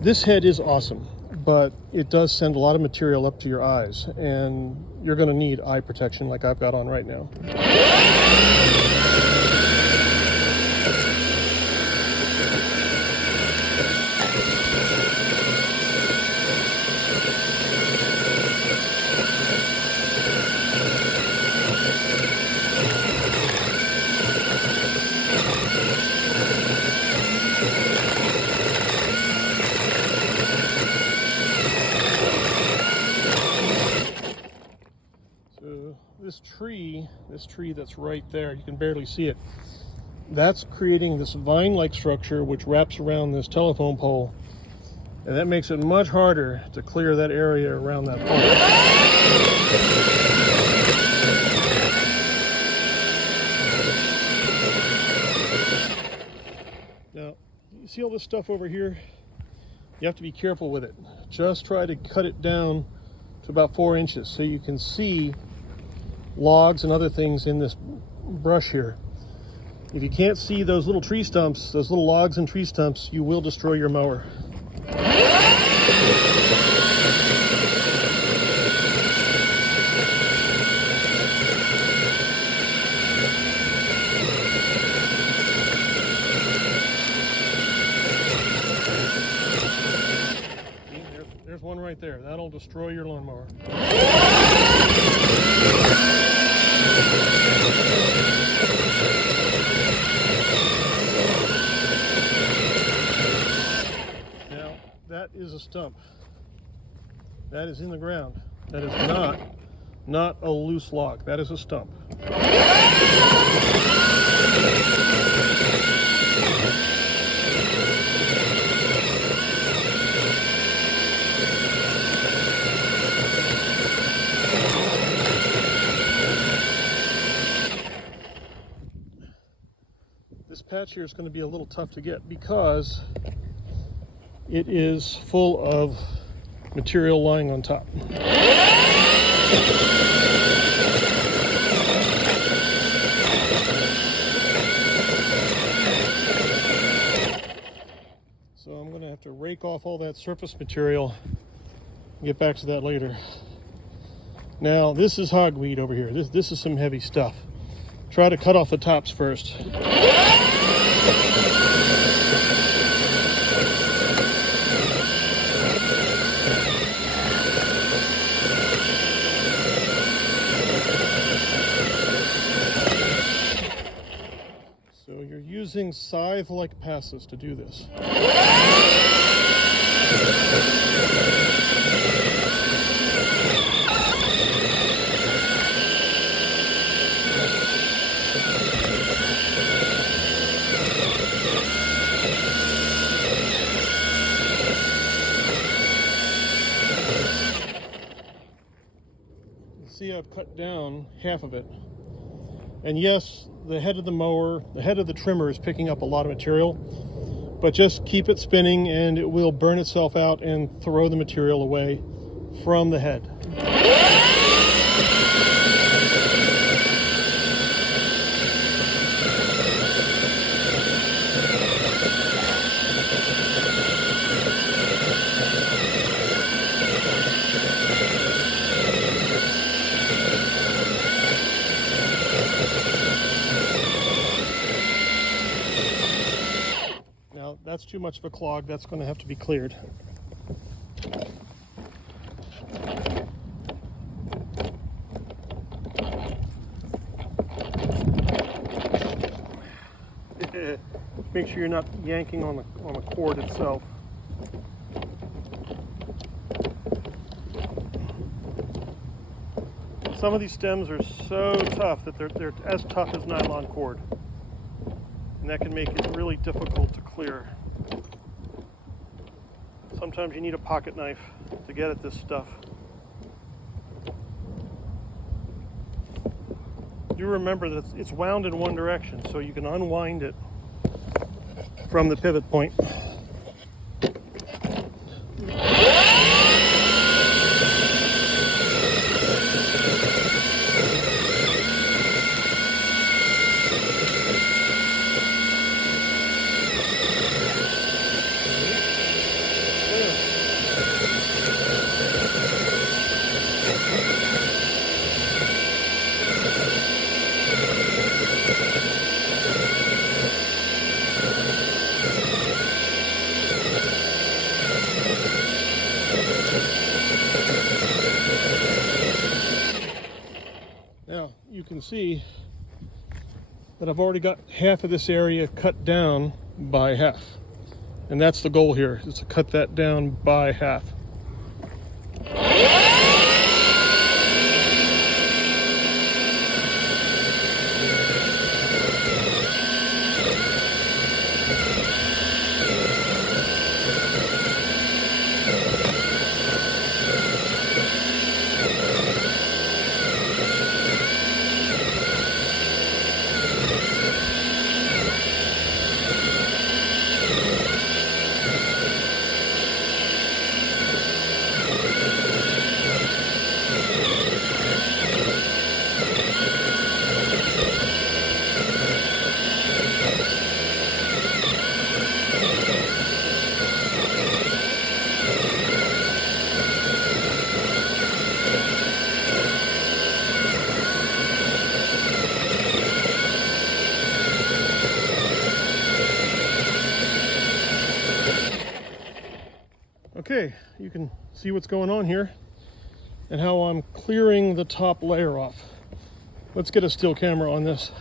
This head is awesome, but it does send a lot of material up to your eyes, and you're going to need eye protection like I've got on right now. This tree that's right there, you can barely see it. That's creating this vine-like structure which wraps around this telephone pole, and that makes it much harder to clear that area around that pole. Now, you see all this stuff over here? You have to be careful with it. Just try to cut it down to about 4 inches so you can see logs and other things in this brush here. If you can't see those little tree stumps, those little logs and tree stumps, you will destroy your mower. There's one right there. That'll destroy your lawnmower. Now, that is a stump. That is in the ground. That is not a loose log. That is a stump. This patch here is going to be a little tough to get because it is full of material lying on top. So I'm going to have to rake off all that surface material and get back to that later. Now, this is hogweed over here. This is some heavy stuff. Try to cut off the tops first. So you're using scythe-like passes to do this. See, I've cut down half of it. And yes, the head of the mower, the head of the trimmer is picking up a lot of material, but just keep it spinning and it will burn itself out and throw the material away from the head. That's too much of a clog. That's going to have to be cleared. Make sure you're not yanking on the cord itself. Some of these stems are so tough that they're as tough as nylon cord. And that can make it really difficult to clear. Sometimes you need a pocket knife to get at this stuff. Do remember that it's wound in one direction, so you can unwind it from the pivot point. can see that I've already got half of this area cut down by half. And that's the goal here, is to cut that down by half. Okay, you can see what's going on here and how I'm clearing the top layer off. Let's get a still camera on this.